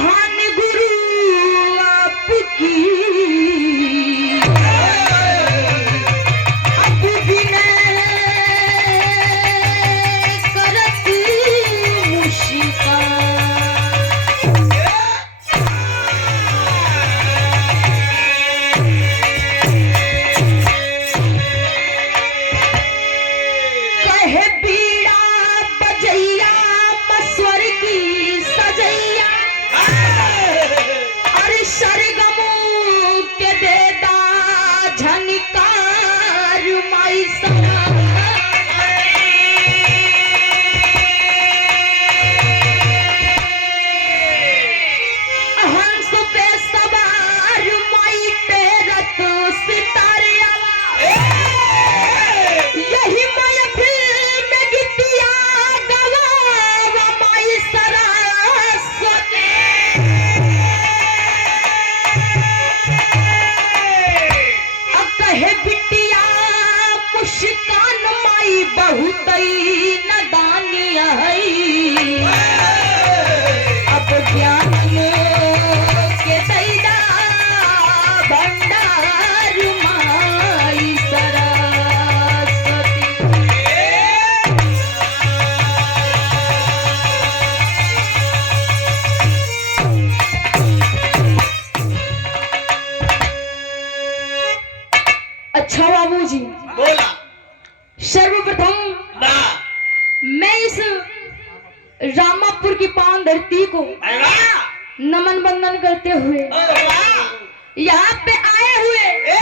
भान गुरु आपकी अब विनय करत मुशिका। कहे बीड़ा बजैया मस्वर की सजैया अरे सरगमों के देदा झनकार माई समा। हंस पे सवार माई तेरत सितारे यही महफिल में गिद्दिया गवावा माई सरस्वती। अब कहे बिटिया मुस्कान माई बहुत नदानिया है अब ज्ञान के दैदा भंडार माई सरस्वती। अच्छा बाबूजी, बोला सर्वप्रथम ना। मैं इस रामापुर की पावन धरती को अरे वाह, नमन बंदन करते हुए अरे वाह, यहाँ पे आए हुए ए,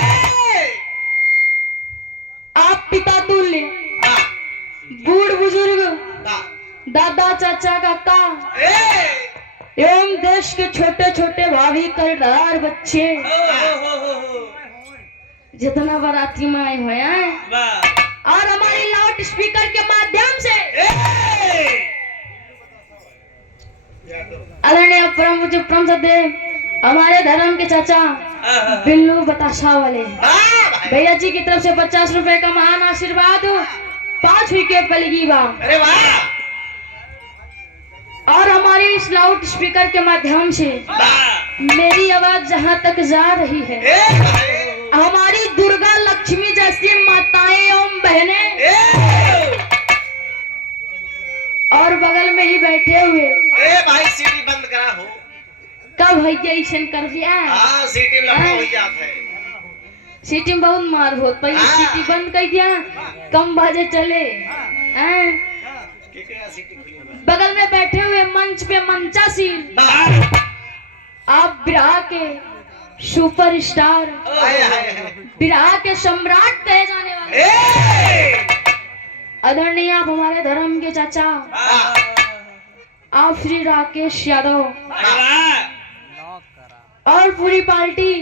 आप पिता तुल्य वाह, बूढ़ बुजुर्ग वाह, दादा चाचा काका ए, एवं देश के छोटे छोटे भाभी करदार बच्चे हो, जितना बाराती में आए हुए हैं वाह, और हमारी लाउड स्पीकर के माध्यम से ए, आदरणीय परम पूज्य परम सदेव हमारे धर्म के चाचा बिल्लू बताशा वाले वाह भाई, भैया जी की तरफ से 50 रुपए का महान आशीर्वाद 5 विकेट पलगी बा। अरे वाह, और हमारी इस लाउड स्पीकर के माध्यम से वाह, मेरी आवाज जहां तक जा रही है ए भाई, हमारी दुर्गा लक्ष्मी जैसी माताएं एवं बहनें ए, और बगल में ही बैठे हुए ए भाई सीटी बंद करा हो। कब भैया ऐसा कर दिया हाँ सीटी लंबा हो जाता है। सीटी में बहुत मार हो पहले हाँ। सीटी बंद कर दिया कम बाजे चले हैं। क्या सीटी खुली है? बगल में बैठे हुए मंच पे मंचासीन वाह, आप बिरहा के सुपरस्टार हाय हाय हाय, बिरहा के सम्राट कहे जाने वाले ए, आदरणीय आप हमारे धर्म के चाचा वाह, आप श्री राकेश यादव अरे वाह, और पूरी पार्टी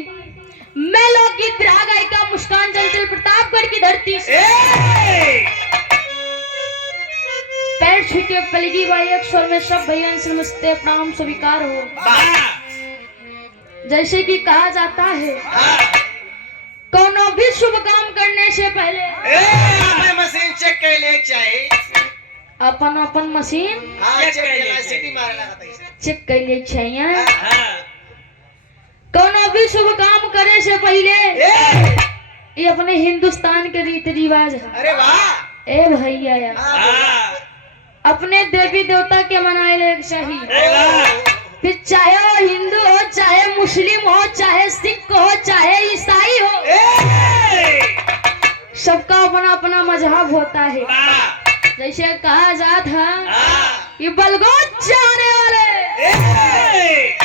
मैं लोकगीत बिरहा गायिका मुस्कान चंचल प्रतापगढ़ की धरती से ए, पैर छूटे पलगी बाई एक स्वर में सब भैया से नमस्ते प्रणाम स्वीकार हो। वाह, जैसे कि कहा जाता है हाँ, कोनो भी शुभ काम करने से पहले ए, मैं मशीन चेक कर ले चाहिए। अपन अपन मशीन हाँ चेक कर ले, सीटी मारे लगा था इसे। चेक कर ले चाहिए। हाँ, कोनो भी शुभ काम करे से पहले ए, ये अपने हिंदुस्तान के रीति रिवाज है। अरे वाह, ए भैया हाँ, अपने देवी देवता के मनाए ले चाहिए। अरे वाह, फिर चाहे वो हिंदू हो चाहे मुस्लिम हो चाहे सिख हो चाहे ईसाई हो ए, सबका अपना अपना मजहब होता है। वाह, जैसे कहा जाता है हाँ, ये बलगोत जाने वाले ए,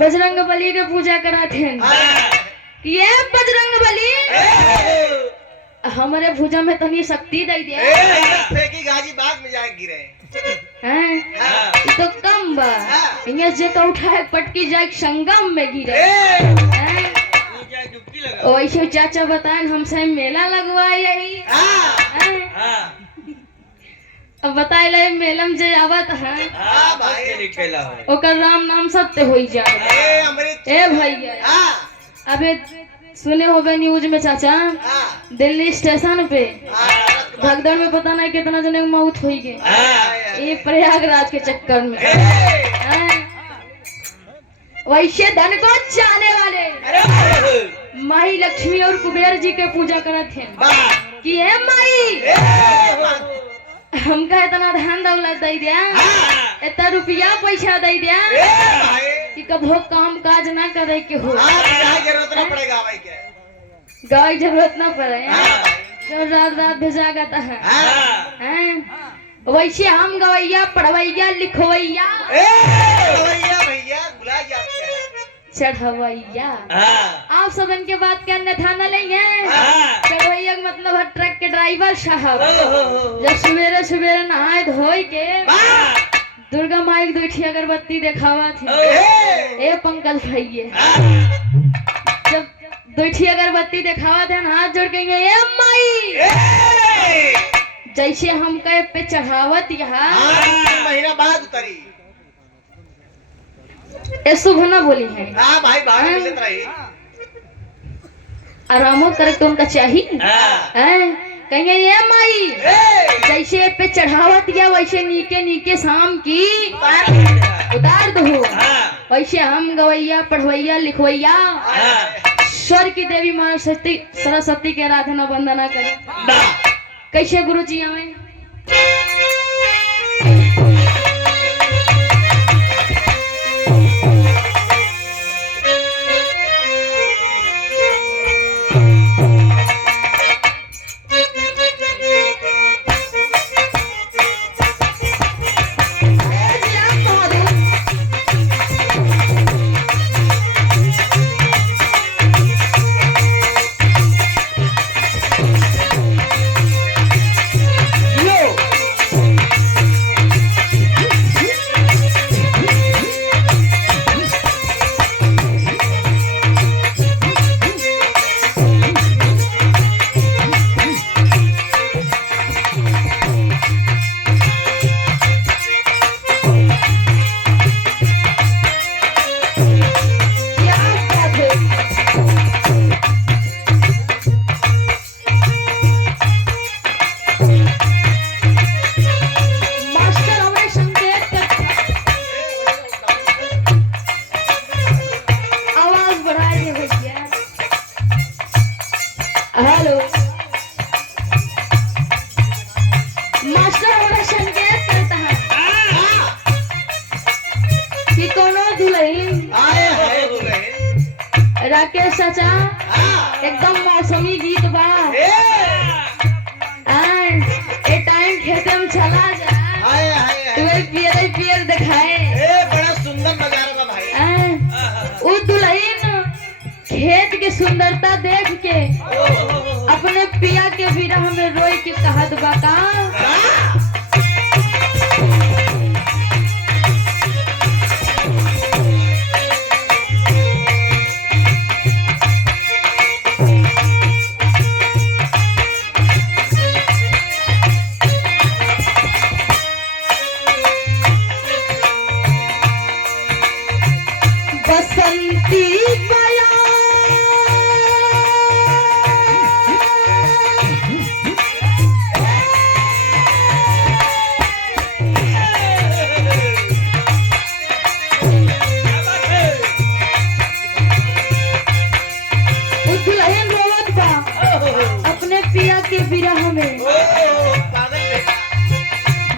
बजरंग बली के पूजा कराते हैं हाँ, कि ये बजरंग बली ए, हमारे भुजा में तनी शक्ति दे दिया फेंकी गाजी बाग में जाके गिरे। हैं हाँ, ये तो कम बा इन्हें जे तो उठाए पटकी जाए संगम में गिरे ए, हैं वैसे चाचा बताएं हमसे मेला लगवा यही हाँ, हैं? हाँ, अब बताए ले मेला में जे आवत है हाँ भाई, ओकर राम नाम सत्य हो जाए। ए, अमृत, ए भैया हाँ, अबे सुने होगे न्यूज में चाचा हाँ, दिल्ली स्टेशन पे हाँ, भगदड़ में पता नहीं कितना जने की मौत हुई गई हाँ, ये प्रयागराज के चक्कर में ए, हैं? वैसे धन को चाहने वाले अरे माई लक्ष्मी और कुबेर जी के पूजा करत हैं वाह कि हे माई ए हमका इतना धन दौलत दे दिया हाँ इतना रुपया पैसा दे दिया ए भाई कि कभो काम काज ना करे के हो हाँ किराया जरूरत ना पड़ेगा भाई के गाय जरूरत ना पड़े हाँ जो रात रात भेजा जाता है हाँ हैं? वैसे हम गवैया पढ़वैया लिखवैया ए भैया भैया बुला जाते हैं चढ़वैया हाँ आप सब इनके बात के अन्यथा न लेंगे हाँ चढ़वैया का मतलब है ट्रक के ड्राइवर साहब ओहो जब सवेरे सवेरे नहाए धोए के वाह दुर्गा माई की दूठी अगरबत्ती दिखावा थे ए ए पंकज भैया हाँ जब दूठी अगरबत्ती दिखावा थे हाथ जोड़ के ए माई ए जैसे हम कहे पे चढ़ावत यहाँ हाँ 3 महीना बाद उतरी ए शुभ न बोली है हाँ भाई बाहर मिलत रही आरामो करे तो उनका चाहिए हाँ हैं? कहेंगे ये माई ए जैसे पे चढ़ावत या वैसे नीके नीके शाम की उतार दो हाँ वैसे हम गवैया पढ़वैया लिखवैया हाँ स्वर की देवी माँ सरस्वती के आराधना वंदना करें वाह कैसे गुरु जी हमें मास्टर हमें संकेत करते आवाज बढ़ाइए भैया हेलो मास्टर हमें संकेत करता है कि कोनो दुल्हन आए हाय बोले राकेश चाचा हाँ एकदम मौसमी गीत बा ए ए टाइम खेते में चला जा हाय हाय तू एक पियर दिखाए ए बड़ा सुंदर नजारा था भाई वो दुल्हन खेत की सुंदरता देख के अपने पिया के विरह में रोई के कहत बा का बसंती दुल्हन रोवत बा अपने पिया के विरह में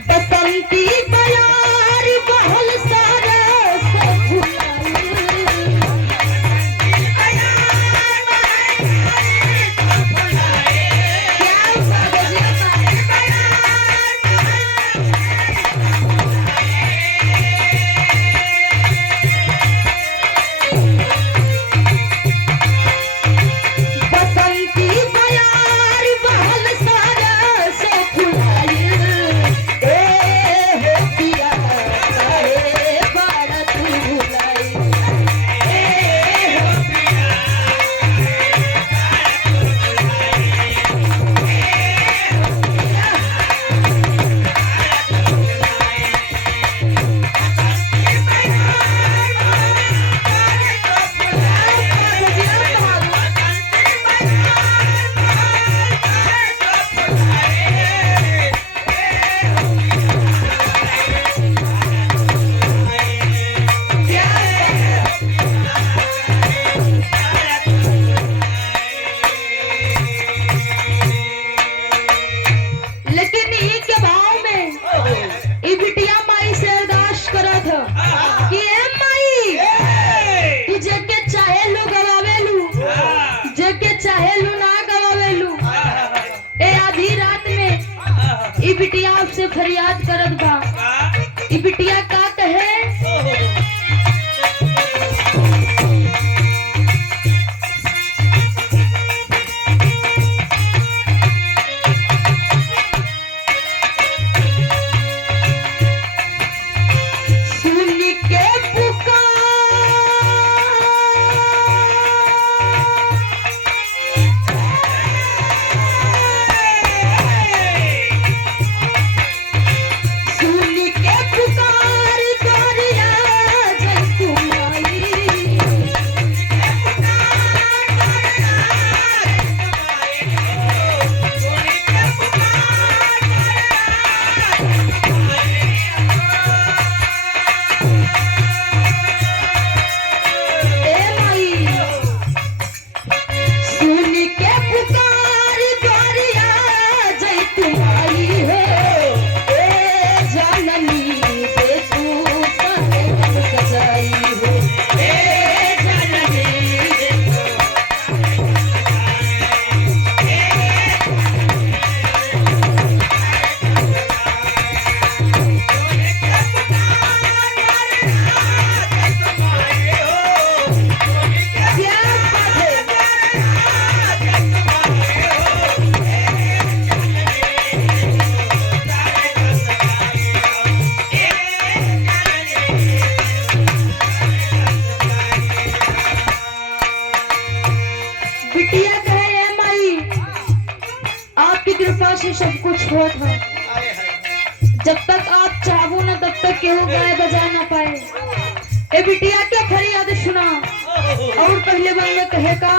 बसंती बयार बहल सारा सब भुलाइल। चाहेलू ना गवावेलू। ए आधी रात में ई बिटिया आपसे फरियाद करत बा। ई बिटिया का कहे, बिटिया कहे ए माई आपकी कृपा से सब कुछ होत है। जब तक आप चाहो ना तब तक केहू गाय बजा ना पाए। ए बिटिया के फरियाद सुना और पहले बन में कहे का,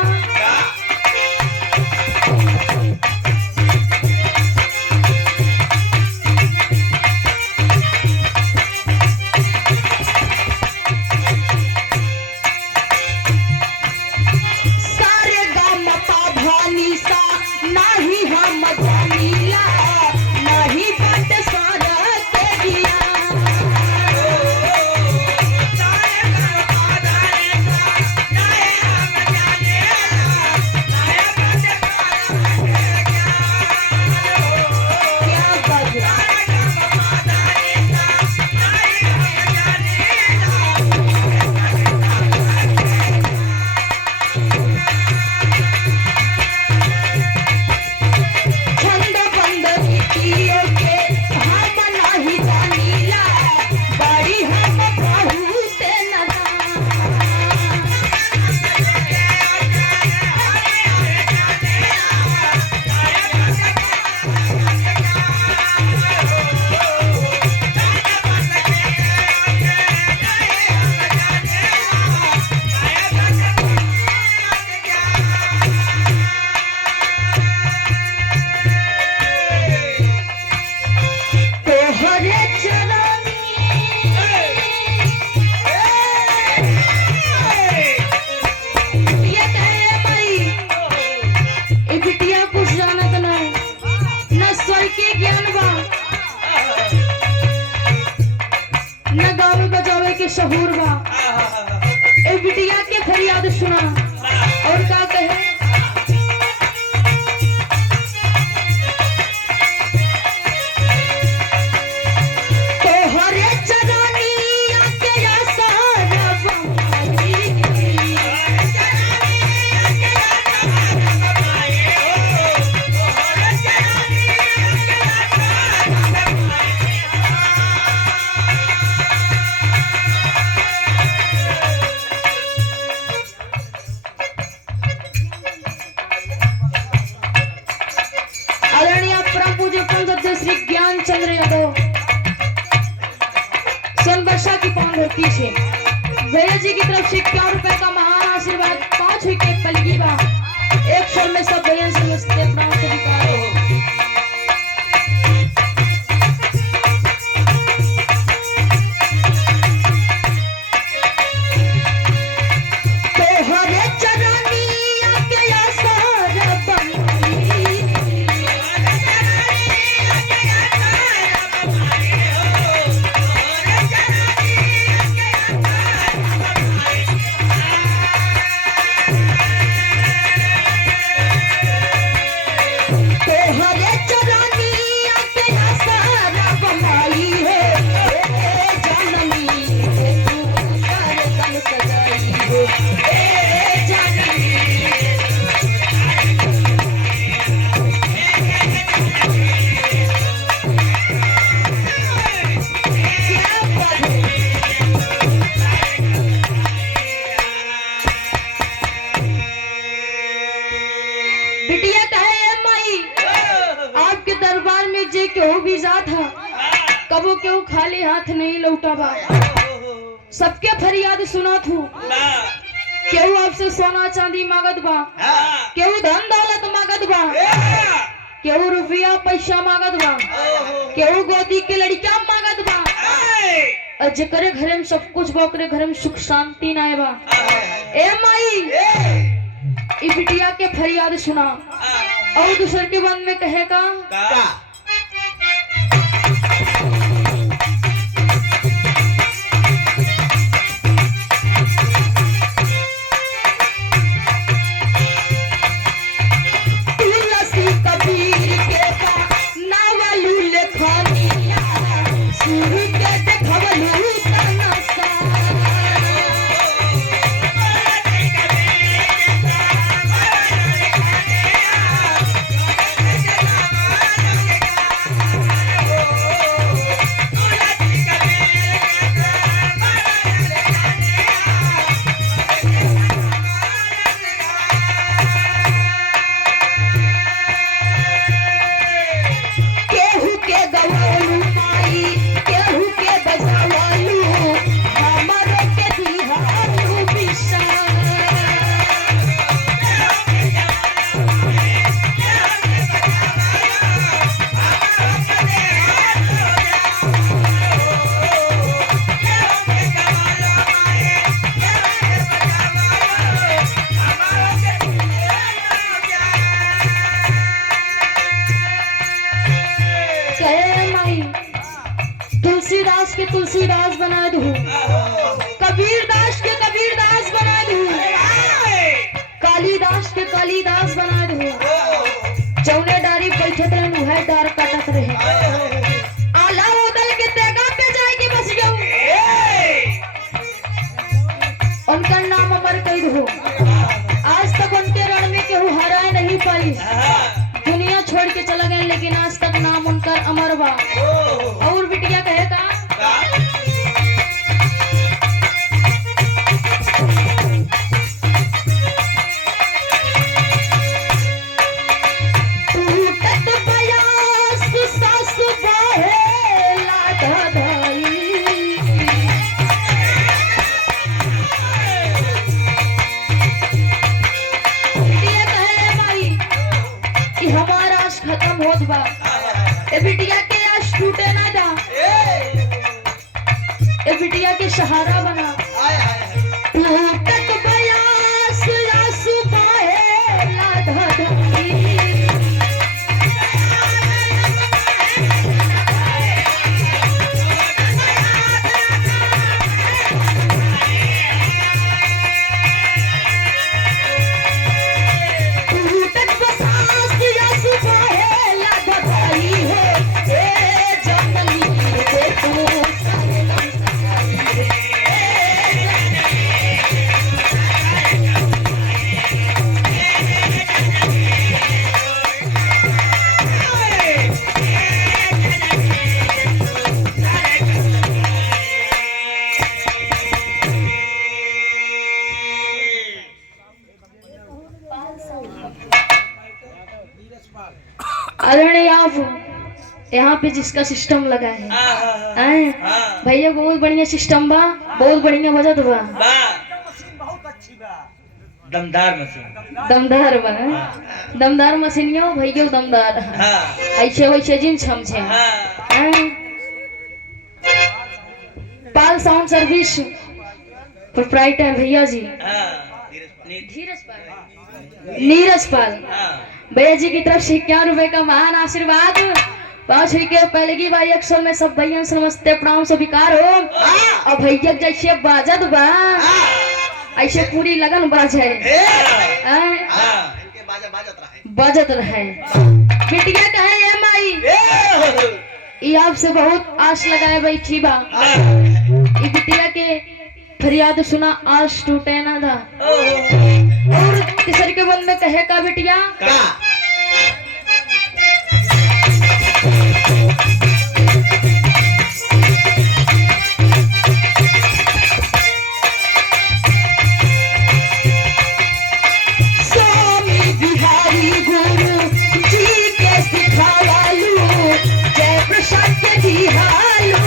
शहूर बा। ए बिटिया के फरियाद सुना और का कहे, तोहरे चरनिया के आसारा बमाई, श्री ज्ञानचंद्र यादव सोनबरसा की पावन से भैया जी की तरफ से 51 रुपए का महान आशीर्वाद, 5 विकेट पलगी बा। एक शॉट में सब भैया से अपना स्वीकार हो। ए जानवी क्या बात है। बिटिया कहे ए माई आपके दरबार में जे केहू भी जात है कबो केहू खाली हाथ नहीं लौटाबा सबके फरियाद सुनत हूँ केहू आपसे सोना चांदी मांगत बा केहू धन दौलत मांगत बा केहू रुपया पैसा मांगत बा केहू गोदी के लड़कियां मांगत बा और जेकरे घरे में सब कुछ बा ओकरे घरे में सुख शांति ना बा ए माई ई बिटिया के फरियाद सुना और दूसर के मन में कहे का तुलसी कबीर के का नावलू लेखनिया सुर के देखवलू तनसा केहू के गवालू माई केहू के बजावलू हमरो के दिहारू बिशाल कहे माई तुलसीदास के तुलसीदास बना दू कबीरदास के कबीरदास बना दू कालिदास के कालिदास बना दू जौने डारी बैठत रहे उहे डार काटत रहे आला उदल के तेगा पे जाए के बस जाऊ उनका नाम अमर कई दू आज तक उनके रण में केहू हरा नहीं पाई दुनिया छोड़ के चला गए लेकिन आज तक नाम उनका अमर बा और बिटिया कहे का टूटत बयास सासु बाहे लाधा धाई बिटिया कहे माई कि हमारा आस खत्म होत बा ए बिटिया के आस टूटे ना जा ए बिटिया के सहारा बना टूटत बयास आसु बाहे लाधा धाई टूटत बसास आसु बाहे लाधा धाई हो ए जननी के तू अरे आप यहाँ पे जिसका सिस्टम लगा है हैं? भैया बहुत बढ़िया सिस्टम बा बहुत बढ़िया बजत बा दमदार मशीन दमदार बा दमदार मशीनियो भैया दमदार ऐसे वैसे जिन छम छे हैं? पाल साउंड सर्विस प्रोप्राइटर भैया जी नीरज पाल भैया जी की तरफ से 51 रुपए का महान आशीर्वाद 5 के पहले की बाई 100 में सब भैया से नमस्ते प्रणाम स्वीकार हो और भैया जैसे बाजत बा ऐसे पूरी लगन बाजे बाजत रहे बिटिया कहे ये माई ये आपसे बहुत आस लगाए बैठी बा ये बिटिया के फरियाद सुना आज टूटे ना दा। और तीसरे के बंद में कहे का बिटिया का स्वामी बिहारी गुरु जी के सिखावालू जय प्रसाद के दिहालू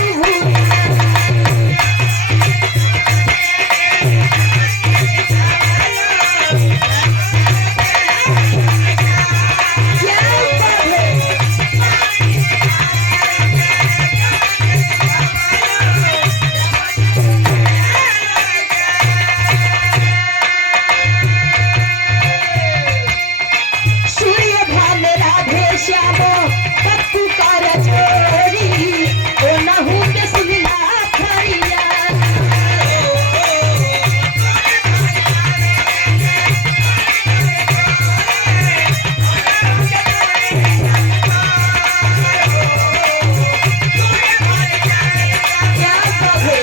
सूर्य भाल राधे श्याम पप्पू कार चोरी ओ नहु के सुनला फरिया क्या कहे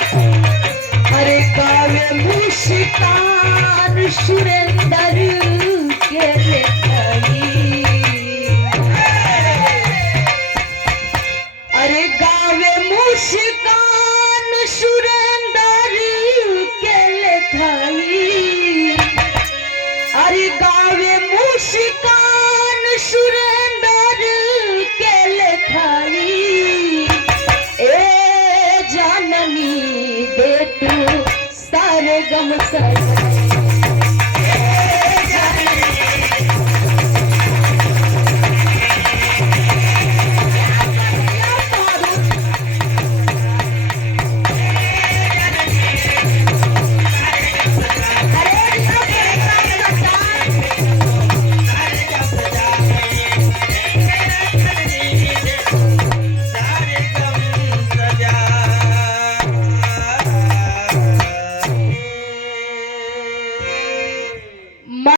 अरे गावे मुस्कान सुरेंदर के लेखनी अरे गावे मुस्कान सुरेंदर के लेखनी अरे गावे मुस्कान सुरेंदर के लेखनी ए जाननी दे तू सारे गम सर